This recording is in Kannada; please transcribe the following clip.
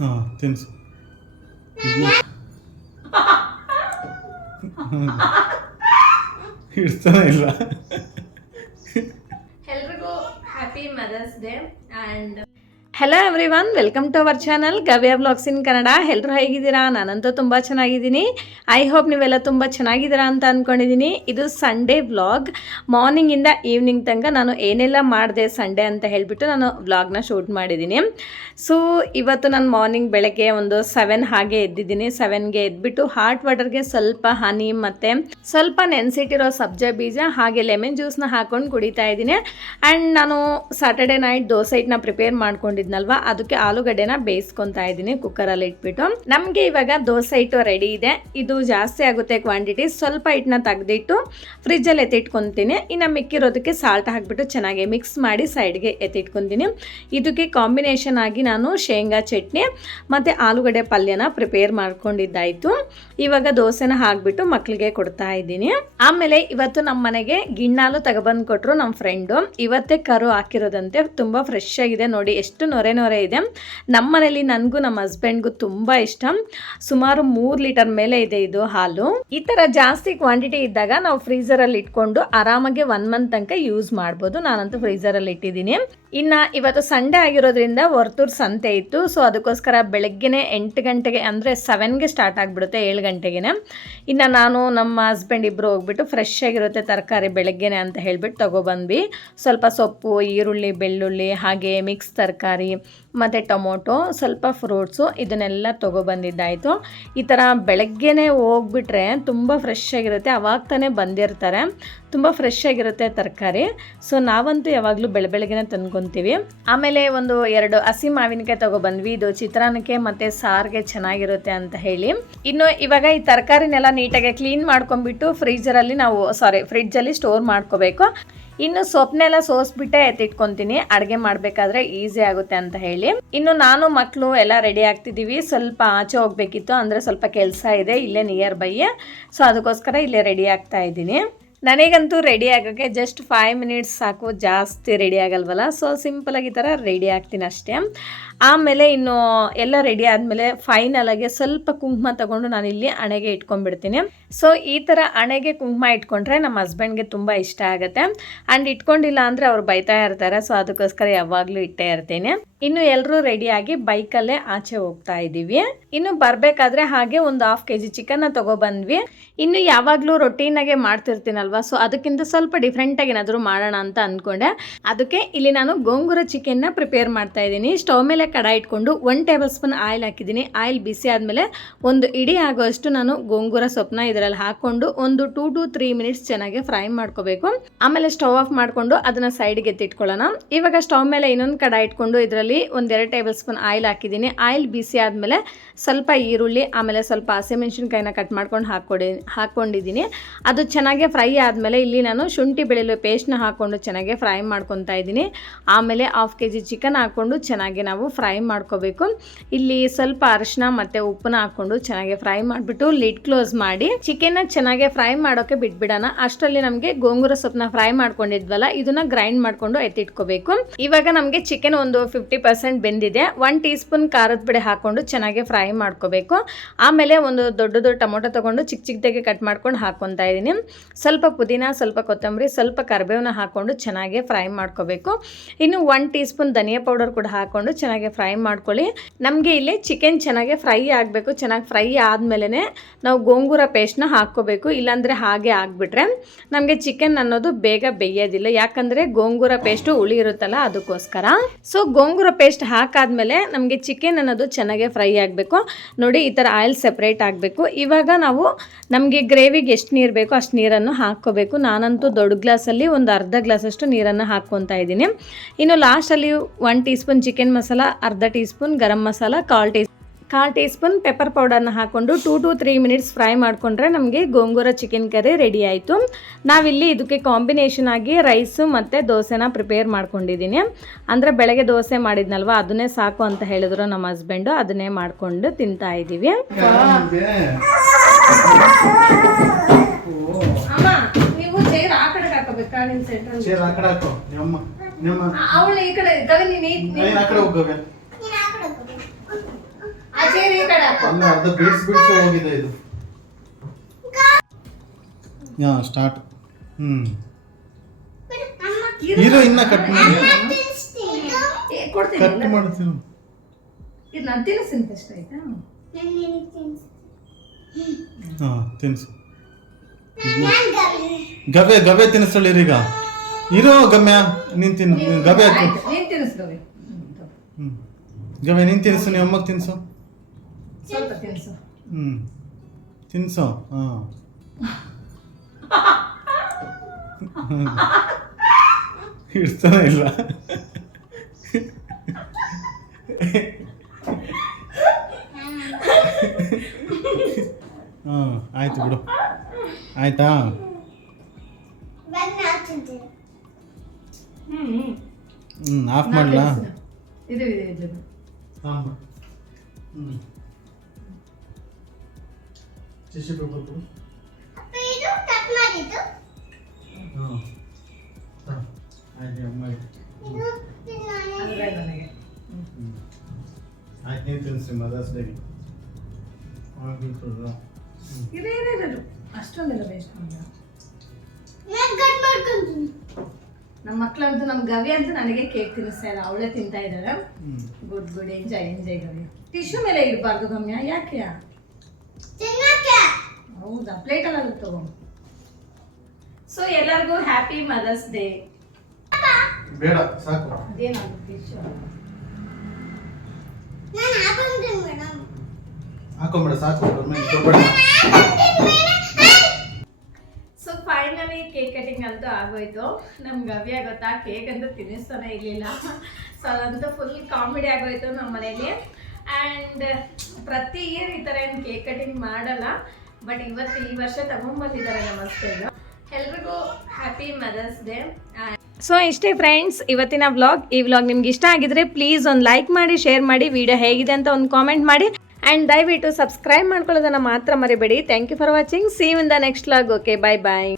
ಹಾಂ ತಿನ್ಸು ಇಡ್ತಾನೆ ಇಲ್ಲ. ಎಲ್ರಿಗೂ happy mother's day and hello everyone, welcome to our channel Gavya vlogs in Kannada. ಎಲ್ಲರೂ ಹೇಗಿದ್ದೀರಾ? ನಾನಂತೂ ತುಂಬ ಚೆನ್ನಾಗಿದ್ದೀನಿ. ಐ ಹೋಪ್ ನೀವೆಲ್ಲ ತುಂಬ ಚೆನ್ನಾಗಿದ್ದೀರಾ ಅಂತ ಅಂದ್ಕೊಂಡಿದ್ದೀನಿ. ಇದು ಸಂಡೇ ವ್ಲಾಗ್. ಮಾರ್ನಿಂಗಿಂದ ಈವ್ನಿಂಗ್ ತನಕ ನಾನು ಏನೆಲ್ಲ ಮಾಡಿದೆ ಸಂಡೇ ಅಂತ ಹೇಳಿಬಿಟ್ಟು ನಾನು ವ್ಲಾಗ್ನ ಶೂಟ್ ಮಾಡಿದ್ದೀನಿ. ಸೊ ಇವತ್ತು ನಾನು ಮಾರ್ನಿಂಗ್ ಬೆಳಗ್ಗೆ ಒಂದು 7 ಹಾಗೆ ಎದ್ದಿದ್ದೀನಿ. 7ಗೆ ಎದ್ಬಿಟ್ಟು ಹಾಟ್ ವಾಟರ್ಗೆ ಸ್ವಲ್ಪ ಹನಿ ಮತ್ತು ಸ್ವಲ್ಪ ನೆನೆಸಿಟ್ಟಿರೋ ಸಬ್ಜಾ ಬೀಜ ಹಾಗೆ ಲೆಮನ್ ಜ್ಯೂಸ್ನ ಹಾಕ್ಕೊಂಡು ಕುಡಿತಾ ಇದ್ದೀನಿ. ಆ್ಯಂಡ್ ನಾನು ಸಾಟರ್ಡೆ ನೈಟ್ ದೋಸೆ ಹಿಟ್ಟನ್ನ ಪ್ರಿಪೇರ್ ಮಾಡ್ಕೊಂಡಿದ್ನಲ್ವಾ, ಅದಕ್ಕೆ ಆಲೂಗಡ್ಡೆನ ಬೇಯಿಸ್ಕೊತಾ ಇದ್ದೀನಿ ಕುಕ್ಕರಲ್ಲಿ ಇಟ್ಬಿಟ್ಟು. ನಮಗೆ ಇವಾಗ ದೋಸೆ ಹಿಟ್ಟು ರೆಡಿ ಇದೆ. ಇದು ಜಾಸ್ತಿ ಆಗುತ್ತೆ ಕ್ವಾಂಟಿಟಿ. ಸ್ವಲ್ಪ ಹಿಟ್ಟನ್ನ ತೆಗೆದಿಟ್ಟು ಫ್ರಿಜ್ಜಲ್ಲಿ ಎತ್ತಿಟ್ಕೊತೀನಿ. ಇನ್ನು ಮಿಕ್ಕಿರೋದಕ್ಕೆ ಸಾಲ್ಟ್ ಹಾಕಿಬಿಟ್ಟು ಚೆನ್ನಾಗಿ ಮಿಕ್ಸ್ ಮಾಡಿ ಸೈಡ್ಗೆ ಎತ್ತಿಟ್ಕೊತೀನಿ. ಇದಕ್ಕೆ ಕಾಂಬಿನೇಷನ್ ಆಗಿ ನಾನು ಶೇಂಗಾ ಚಟ್ನಿ ಮತ್ತು ಆಲೂಗಡ್ಡೆ ಪಲ್ಯನ ಪ್ರಿಪೇರ್ ಮಾಡ್ಕೊಂಡಿದ್ದಾಯಿತು. ಇವಾಗ ದೋಸೆನ ಹಾಕ್ಬಿಟ್ಟು ಮಕ್ಕಳಿಗೆ ಕೊಡ್ತಾ ಇದ್ದೀನಿ. ಆಮೇಲೆ ಇವತ್ತು ನಮ್ಮ ಮನೆಗೆ ಗಿಣ್ಣಾಲು ತಗೊಬಂದು ಕೊಟ್ಟರು ನಮ್ಮ ಫ್ರೆಂಡು. ಇವತ್ತೇ ಕರು ಹಾಕಿರೋದಂತೆ. ತುಂಬ ಫ್ರೆಶ್ ಆಗಿದೆ ನೋಡಿ, ಎಷ್ಟು ನೊರೆ ಇದೆ. ನಮ್ಮ ಮನೇಲಿ ನನಗೂ ನಮ್ಮ ಹಸ್ಬೆಂಡ್ಗೂ ತುಂಬ ಇಷ್ಟ. ಸುಮಾರು 3 ಲೀಟರ್ ಮೇಲೆ ಇದೆ ಇದು ಹಾಲು. ಈ ಥರ ಜಾಸ್ತಿ ಕ್ವಾಂಟಿಟಿ ಇದ್ದಾಗ ನಾವು ಫ್ರೀಝರಲ್ಲಿ ಇಟ್ಕೊಂಡು ಆರಾಮಾಗಿ 1 ಮಂತ್ ತನಕ ಯೂಸ್ ಮಾಡ್ಬೋದು. ನಾನಂತೂ ಫ್ರೀಝರಲ್ಲಿ ಇಟ್ಟಿದ್ದೀನಿ. ಇನ್ನು ಇವತ್ತು ಸಂಡೇ ಆಗಿರೋದ್ರಿಂದ ವರ್ತೂರು ಸಂತೆ ಇತ್ತು. ಸೊ ಅದಕ್ಕೋಸ್ಕರ ಬೆಳಗ್ಗೆನೆ 8 ಗಂಟೆಗೆ ಅಂದರೆ 7ಗೆ ಸ್ಟಾರ್ಟ್ ಆಗಿಬಿಡುತ್ತೆ, 7 ಗಂಟೆಗೆ. ಇನ್ನು ನಾನು ನಮ್ಮ ಹಸ್ಬೆಂಡ್ ಇಬ್ಬರು ಹೋಗ್ಬಿಟ್ಟು ಫ್ರೆಶ್ ಆಗಿರುತ್ತೆ ತರಕಾರಿ ಬೆಳಗ್ಗೆನೆ ಅಂತ ಹೇಳ್ಬಿಟ್ಟು ತೊಗೊಬಂದ್ವಿ. ಸ್ವಲ್ಪ ಸೊಪ್ಪು, ಈರುಳ್ಳಿ, ಬೆಳ್ಳುಳ್ಳಿ ಹಾಗೆ ಮಿಕ್ಸ್ ತರಕಾರಿ ಮತ್ತು ಟೊಮೊಟೊ, ಸ್ವಲ್ಪ ಫ್ರೂಟ್ಸು ಇದನ್ನೆಲ್ಲ ತೊಗೊಬಂದಿದ್ದಾಯಿತು. ಈ ಥರ ಬೆಳಗ್ಗೆನೇ ಹೋಗ್ಬಿಟ್ರೆ ತುಂಬ ಫ್ರೆಶ್ ಆಗಿರುತ್ತೆ. ಅವಾಗ ತಾನೇ ಬಂದಿರ್ತಾರೆ, ತುಂಬ ಫ್ರೆಶ್ ಆಗಿರುತ್ತೆ ತರಕಾರಿ. ಸೊ ನಾವಂತೂ ಯಾವಾಗಲೂ ಬೆಳಗ್ಗೆನೇ ತಂದ್ಕೊತೀವಿ. ಆಮೇಲೆ ಒಂದು 2 ಹಸಿ ಮಾವಿನಕಾಯಿ ತೊಗೊಬಂದ್ವಿ. ಇದು ಚಿತ್ರಾನ್ನಕ್ಕೆ ಮತ್ತು ಸಾರಿಗೆ ಚೆನ್ನಾಗಿರುತ್ತೆ ಅಂತ ಹೇಳಿ. ಇನ್ನು ಇವಾಗ ಈ ತರಕಾರಿನೆಲ್ಲ ನೀಟಾಗಿ ಕ್ಲೀನ್ ಮಾಡ್ಕೊಂಡ್ಬಿಟ್ಟು ಫ್ರಿಡ್ಜಲ್ಲಿ ಸ್ಟೋರ್ ಮಾಡ್ಕೋಬೇಕು. ಇನ್ನು ಸೊಪ್ಪನ್ನೆಲ್ಲ ಸೋಸ್ಬಿಟ್ಟೆ ಎತ್ತಿಟ್ಕೊತೀನಿ, ಅಡುಗೆ ಮಾಡಬೇಕಾದ್ರೆ ಈಸಿ ಆಗುತ್ತೆ ಅಂತ ಹೇಳಿ. ಇನ್ನು ನಾನು ಮಕ್ಕಳು ಎಲ್ಲ ರೆಡಿ ಆಗ್ತಿದ್ದೀವಿ. ಸ್ವಲ್ಪ ಆಚೆ ಹೋಗ್ಬೇಕಿತ್ತು, ಅಂದರೆ ಸ್ವಲ್ಪ ಕೆಲಸ ಇದೆ ಇಲ್ಲೇ ನಿಯರ್ ಬೈ. ಸೊ ಅದಕ್ಕೋಸ್ಕರ ಇಲ್ಲೇ ರೆಡಿ ಆಗ್ತಾ ಇದ್ದೀನಿ. ನನಗಂತೂ ರೆಡಿ ಆಗೋಕ್ಕೆ ಜಸ್ಟ್ 5 ಮಿನಿಟ್ಸ್ ಸಾಕು, ಜಾಸ್ತಿ ರೆಡಿ ಆಗಲ್ವಲ್ಲ. ಸೊ ಸಿಂಪಲಾಗಿ ಈ ಥರ ರೆಡಿ ಆಗ್ತೀನಿ ಅಷ್ಟೇ. ಆಮೇಲೆ ಇನ್ನು ಎಲ್ಲ ರೆಡಿ ಆದಮೇಲೆ ಫೈನಲಾಗಿ ಸ್ವಲ್ಪ ಕುಂಕುಮ ತೊಗೊಂಡು ನಾನಿಲ್ಲಿ ಹಣೆಗೆ ಇಟ್ಕೊಂಡ್ಬಿಡ್ತೀನಿ. ಸೊ ಈ ಥರ ಹಣೆಗೆ ಕುಂಕುಮ ಇಟ್ಕೊಂಡ್ರೆ ನಮ್ಮ ಹಸ್ಬೆಂಡ್ಗೆ ತುಂಬ ಇಷ್ಟ ಆಗುತ್ತೆ. ಆ್ಯಂಡ್ ಇಟ್ಕೊಂಡಿಲ್ಲ ಅಂದರೆ ಅವ್ರು ಬೈತಾ ಇರ್ತಾರೆ. ಸೊ ಅದಕ್ಕೋಸ್ಕರ ಯಾವಾಗಲೂ ಇಟ್ಟೇ ಇರ್ತೀನಿ. ಇನ್ನು ಎಲ್ಲರೂ ರೆಡಿಯಾಗಿ ಬೈಕಲ್ಲೇ ಆಚೆ ಹೋಗ್ತಾ ಇದ್ದೀವಿ. ಇನ್ನು ಬರಬೇಕಾದ್ರೆ ಹಾಗೆ ಒಂದು 1/2 kg ಚಿಕನ್ನ ತೊಗೊಬಂದ್ವಿ. ಇನ್ನು ಯಾವಾಗಲೂ ರೊಟೀನಾಗೆ ಮಾಡ್ತಿರ್ತೀನಲ್ವ, ಸೊ ಅದಕ್ಕಿಂತ ಸ್ವಲ್ಪ ಡಿಫ್ರೆಂಟಾಗಿ ಏನಾದರೂ ಮಾಡೋಣ ಅಂತ ಅಂದ್ಕೊಂಡೆ. ಅದಕ್ಕೆ ಇಲ್ಲಿ ನಾನು ಗೋಂಗೂರ ಚಿಕನ್ನ ಪ್ರಿಪೇರ್ ಮಾಡ್ತಾ ಇದ್ದೀನಿ. ಸ್ಟವ್ ಮೇಲೆ ಕಡಾಯಿ ಇಟ್ಕೊಂಡು 1 ಟೇಬಲ್ ಸ್ಪೂನ್ ಆಯಿಲ್ ಹಾಕಿದ್ದೀನಿ. ಆಯಿಲ್ ಬಿಸಿ ಆದಮೇಲೆ ಒಂದು ಇಡೀ ಆಗೋಷ್ಟು ನಾನು ಗೋಂಗೂರ ಸೊಪ್ಪನ್ನ ಇದರಲ್ಲಿ ಹಾಕ್ಕೊಂಡು ಒಂದು 2 to 3 ಮಿನಿಟ್ಸ್ ಚೆನ್ನಾಗಿ ಫ್ರೈ ಮಾಡ್ಕೋಬೇಕು. ಆಮೇಲೆ ಸ್ಟವ್ ಆಫ್ ಮಾಡಿಕೊಂಡು ಅದನ್ನು ಸೈಡ್ಗೆ ಎತ್ತಿಟ್ಕೊಳ್ಳೋಣ. ಇವಾಗ ಸ್ಟವ್ ಮೇಲೆ ಇನ್ನೊಂದು ಕಡಾಯಿ ಇಟ್ಕೊಂಡು ಇದರಲ್ಲಿ 1-2 ಟೇಬಲ್ ಸ್ಪೂನ್ ಆಯಿಲ್ ಹಾಕಿದ್ದೀನಿ. ಆಯಿಲ್ ಬಿಸಿ ಆದಮೇಲೆ ಸ್ವಲ್ಪ ಈರುಳ್ಳಿ ಆಮೇಲೆ ಸ್ವಲ್ಪ ಹಸಿಮೆಣಸಿನ್ಕಾಯಿನ ಕಟ್ ಮಾಡ್ಕೊಂಡು ಹಾಕ್ಕೊಂಡಿದ್ದೀನಿ. ಅದು ಚೆನ್ನಾಗಿ ಫ್ರೈ ಆದಮೇಲೆ ಇಲ್ಲಿ ನಾನು ಶುಂಠಿ ಬೆಳ್ಳುಳ್ಳಿ ಪೇಸ್ಟ್ನ ಹಾಕ್ಕೊಂಡು ಚೆನ್ನಾಗಿ ಫ್ರೈ ಮಾಡ್ಕೊತಾ ಇದ್ದೀನಿ. ಆಮೇಲೆ 1/2 kg ಚಿಕನ್ ಹಾಕ್ಕೊಂಡು ಚೆನ್ನಾಗಿ ನಾವು ಫ್ರೈ ಮಾಡ್ಕೋಬೇಕು. ಇಲ್ಲಿ ಸ್ವಲ್ಪ ಅರಿಶಿನ ಮತ್ತು ಉಪ್ಪನ್ನ ಹಾಕ್ಕೊಂಡು ಚೆನ್ನಾಗಿ ಫ್ರೈ ಮಾಡಿಬಿಟ್ಟು ಲಿಡ್ ಕ್ಲೋಸ್ ಮಾಡಿ ಚಿಕನ್ನ ಚೆನ್ನಾಗಿ ಫ್ರೈ ಮಾಡೋಕ್ಕೆ ಬಿಟ್ಬಿಡೋಣ. ಅಷ್ಟರಲ್ಲಿ ನಮಗೆ ಗೋಂಗೂರ ಸೊಪ್ಪನ್ನ ಫ್ರೈ ಮಾಡ್ಕೊಂಡಿದ್ವಲ್ಲ, ಇದನ್ನ ಗ್ರೈಂಡ್ ಮಾಡಿಕೊಂಡು ಎತ್ತಿಟ್ಕೋಬೇಕು. ಇವಾಗ ನಮಗೆ ಚಿಕನ್ ಒಂದು 50% ಬೆಂದಿದೆ. 1 ಟೀ ಸ್ಪೂನ್ ಖಾರದ ಪುಡಿ ಹಾಕ್ಕೊಂಡು ಚೆನ್ನಾಗಿ ಫ್ರೈ ಮಾಡ್ಕೋಬೇಕು. ಆಮೇಲೆ ಒಂದು ದೊಡ್ಡದು ಟೊಮೊಟೊ ತೊಗೊಂಡು ಚಿಕ್ಕದಾಗಿ ಕಟ್ ಮಾಡ್ಕೊಂಡು ಹಾಕ್ಕೊತಾ ಇದ್ದೀನಿ. ಸ್ವಲ್ಪ ಪುದೀನ, ಸ್ವಲ್ಪ ಕೊತ್ತಂಬರಿ, ಸ್ವಲ್ಪ ಕರಿಬೇವನ್ನ ಹಾಕ್ಕೊಂಡು ಚೆನ್ನಾಗಿ ಫ್ರೈ ಮಾಡ್ಕೋಬೇಕು. ಇನ್ನು 1 ಟೀ ಸ್ಪೂನ್ ಧನಿಯಾ ಪೌಡರ್ ಕೂಡ ಹಾಕ್ಕೊಂಡು ಚೆನ್ನಾಗಿ ಫ್ರೈ ಮಾಡ್ಕೊಳ್ಳಿ. ನಮಗೆ ಇಲ್ಲಿ ಚಿಕನ್ ಚೆನ್ನಾಗಿ ಫ್ರೈ ಆಗಬೇಕು. ಚೆನ್ನಾಗಿ ಫ್ರೈ ಆದಮೇಲೆ ನಾವು ಗೋಂಗೂರ ಪೇಸ್ಟ್ನ ಹಾಕ್ಕೋಬೇಕು. ಇಲ್ಲಾಂದರೆ ಹಾಗೆ ಆಗಿಬಿಟ್ರೆ ನಮಗೆ ಚಿಕನ್ ಅನ್ನೋದು ಬೇಗ ಬೇಯೋದಿಲ್ಲ, ಯಾಕಂದರೆ ಗೋಂಗೂರ ಪೇಸ್ಟು ಹುಳಿ ಇರುತ್ತಲ್ಲ ಅದಕ್ಕೋಸ್ಕರ. ಸೊ ಗೋಂಗೂರ ಪೇಸ್ಟ್ ಹಾಕಾದ್ಮೇಲೆ ನಮಗೆ ಚಿಕನ್ ಅನ್ನೋದು ಚೆನ್ನಾಗಿ ಫ್ರೈ ಆಗಬೇಕು. ನೋಡಿ ಈ ಥರ ಆಯಿಲ್ ಸೆಪ್ರೇಟ್ ಆಗಬೇಕು. ಇವಾಗ ನಾವು ನಮಗೆ ಗ್ರೇವಿಗೆ ಎಷ್ಟು ನೀರು ಬೇಕೋ ಅಷ್ಟು ನೀರನ್ನು ಹಾಕ್ಕೋಬೇಕು. ನಾನಂತೂ ದೊಡ್ಡ ಗ್ಲಾಸಲ್ಲಿ ಒಂದು ಅರ್ಧ ಗ್ಲಾಸಷ್ಟು ನೀರನ್ನು ಹಾಕ್ಕೊತಾ ಇದ್ದೀನಿ. ಇನ್ನು ಲಾಸ್ಟಲ್ಲಿ 1 ಟೀ ಸ್ಪೂನ್ ಚಿಕನ್ ಮಸಾಲ, ಅರ್ಧ tea spoon garam masala, 1/4 tea spoon pepper ಪೌಡರ್ನ ಹಾಕ್ಕೊಂಡು 2 to 3 ಮಿನಿಟ್ಸ್ ಫ್ರೈ ಮಾಡಿಕೊಂಡ್ರೆ ನಮಗೆ ಗೋಂಗೂರ ಚಿಕನ್ ಕರಿ ರೆಡಿ ಆಯಿತು. ನಾವಿಲ್ಲಿ ಇದಕ್ಕೆ ಕಾಂಬಿನೇಷನ್ ಆಗಿ ರೈಸು ಮತ್ತು ದೋಸೆನ ಪ್ರಿಪೇರ್ ಮಾಡ್ಕೊಂಡಿದ್ದೀನಿ. ಅಂದರೆ ಬೆಳಗ್ಗೆ ದೋಸೆ ಮಾಡಿದ್ನಲ್ವ, ಅದನ್ನೇ ಸಾಕು ಅಂತ ಹೇಳಿದ್ರು ನಮ್ಮ ಹಸ್ಬೆಂಡು. ಅದನ್ನೇ ಮಾಡಿಕೊಂಡು ತಿಂತಾ ಇದ್ದೀವಿ. ನೀವು ಚೇರ್ ಆ ಕಡೆ ಹಾಕಬೇಕಾ? ನಿಮ್ಮ ಸೆಂಟ್ರಲ್ ಚೇರ್ ಆ ಕಡೆ ಹಾಕೋ. ಅವಳು ಈ ಕಡೆ ಗಗನಿ, ನೀನು ಆ ಕಡೆ ಹೋಗು. ಅಲ್ಲ ಅರ್ಧ ಬಿಡ್ಸ್ ಹೋಗಿದೆ ಇದು. ಸ್ಟಾರ್ಟ್. ಹೀರೋ ಇನ್ನ ಕಟ್ ಮಾಡಿ ಕಟ್ ಮಾಡ್ತೀನಿ. ಇದು ನಾನು ತಿನ್ನಿಸ್ತೀನಿ ಫಸ್ಟ್ ಆಯ್ತಾ? ತಿನ್ಸು. ಗವೆ ಗವೆ ತಿನ್ನಿಸ್ತಾಳೆ ಈಗ. ಹೀರೋ ಗಮ್ಯ ನೀನ್ ತಿನ್ನು. ಗವೆ ಹಾಕು. ನೀನು ತಿನ್ನಿಸ್ ಗವಿ. ಗವೆ ನೀನ್ ತಿನ್ಸು, ನಿಮ್ಮ ಅಮ್ಮಗೆ ತಿನ್ಸು. ಸ್ವಲ್ಪ ತಿನ್ನಿಸು. ತಿನ್ಸು. ಇಡ್ತಾನೆ ಇಲ್ಲ. ಆಯ್ತು ಬಿಡು. ಆಯ್ತಾ? ಆಫ್ ಮಾಡ್ಲಾ? ಇದು ಇದೆ ಇದು. ಟಿಶ್ಯೂ ಪೇಪರ್ ಕೊಡು. ಆಯ್ತು ನೀವು ತಿನ್ನಿಸಿ ಮದರ್ಸ್ ಡೇಗೆ. ಇದೆ ಅಷ್ಟೊಂದೆಲ್ಲ ವೇಸ್ಟ್ ಮಾಡಿಲ್ಲ. ನಮ್ಮ ಮಕ್ಕಳಂತೂ ನಮ್ಮ ಗವಿ ಅಂತೂ ನನಗೆ ಕೇಕ್ ತಿನ್ನಿಸ್ತಾ ಇಲ್ಲ, ಅವಳೇ ತಿಂತಾ ಇದ್ದಾಳೆ. ಗುಡ್ ಗುಡ್, ಎಂಜಾಯ್ ಗವಿ. ಟಿಶ್ಯೂ ಮೇಲೆ ಇಡಬಾರ್ದು ಗಮ್ಯ. ಯಾಕೆ? ಹೌದಾ, ಪ್ಲೇಟಲ್ಲಿ ತಗೊಂಡು. ಸೊ ಎಲ್ಲರಿಗೂ ಹ್ಯಾಪಿ ಮದರ್ಸ್ ಡೇ. ಬೇಡ ಸಾಕು. ಅದೇನಾಗುತ್ತೆ ಟಿಶ್ಯೂ ಹಾಕೊಂಬೇಡ ಸಾಕು. ಸೊ ಫೈನಲಿ ಕೇಕ್ ಕಟಿಂಗ್ ಅಂತೂ ಆಗೋಯ್ತು. ನಮ್ಮ ಗವ್ಯ ಗೊತ್ತಾ, ಕೇಕ್ ಅಂತೂ ತಿನ್ನಿಸ್ತಾನೆ ಇರಲಿಲ್ಲ. ಸೊ ಅದಂತೂ ಫುಲ್ ಕಾಮಿಡಿ ಆಗೋಯ್ತು ನಮ್ಮ ಮನೇಲಿ. ಆ್ಯಂಡ್ ಪ್ರತಿ ಇಯರ್ ಈ ಥರ ಏನು ಕೇಕ್ ಕಟಿಂಗ್ ಮಾಡಲ್ಲ, ಬಟ್ ಈ ವರ್ಷ ತಗೊಂಡ್ಬಂದಿದ್ದಾರೆ ನಮ್ಮ ಹಸ್ಬೆಂಡು. ಎಲ್ರಿಗೂ ಹ್ಯಾಪಿ ಮದರ್ಸ್ ಡೇ. ಸೊ ಇಷ್ಟೇ ಫ್ರೆಂಡ್ಸ್ ಇವತ್ತಿನ ವ್ಲಾಗ್. ಈ ವ್ಲಾಗ್ ನಿಮ್ಗೆ ಇಷ್ಟ ಆಗಿದ್ರೆ ಪ್ಲೀಸ್ ಒಂದು ಲೈಕ್ ಮಾಡಿ, ಶೇರ್ ಮಾಡಿ, ವಿಡಿಯೋ ಹೇಗಿದೆ ಅಂತ ಒಂದು ಕಾಮೆಂಟ್ ಮಾಡಿ. ಆ್ಯಂಡ್ ದಯವಿಟ್ಟು ಸಬ್ಸ್ಕ್ರೈಬ್ ಮಾಡ್ಕೊಳ್ಳೋದನ್ನು ಮಾತ್ರ ಮರಿಬೇಡಿ. Thank you for watching. See you in the next vlog. Okay, bye bye.